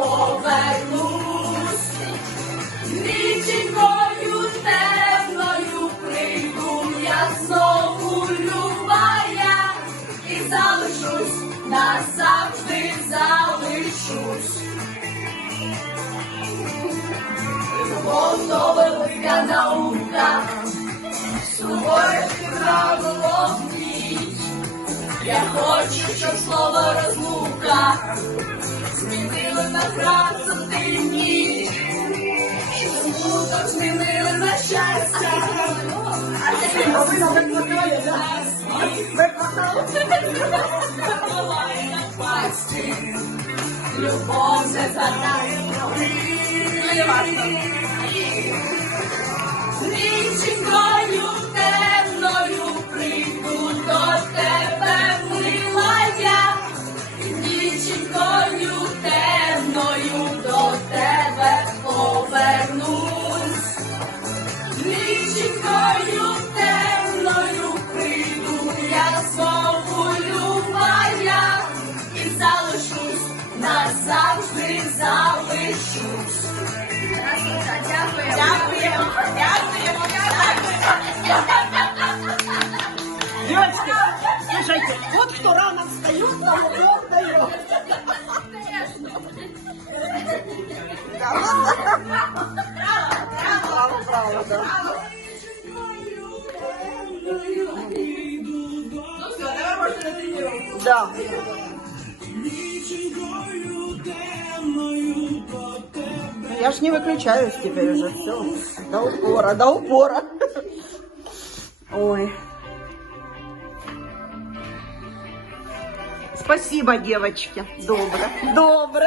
повернусь, темною прийду я знову любая і залишусь, назавжди залишусь. Бо наука. Я хочу, щоб слово розлука змінили на працю дні, щоб смуток змінили на щастя. А ти Буває на пасті, любов не задає Річкою назавжди залишусь. Дякуємо. Дякуємо. Дякуємо. Девочки, слушайте, вот кто рано встает, тому Бог дает. Браво, браво, да. Я ж не выключаюсь теперь уже, все. До упора, до упора. Ой. Спасибо, девочки. Добро. Добро.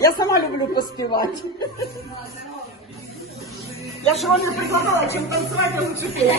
Я сама люблю поспевать. Я же Роме предлагала, чем танцевать, а лучше петь.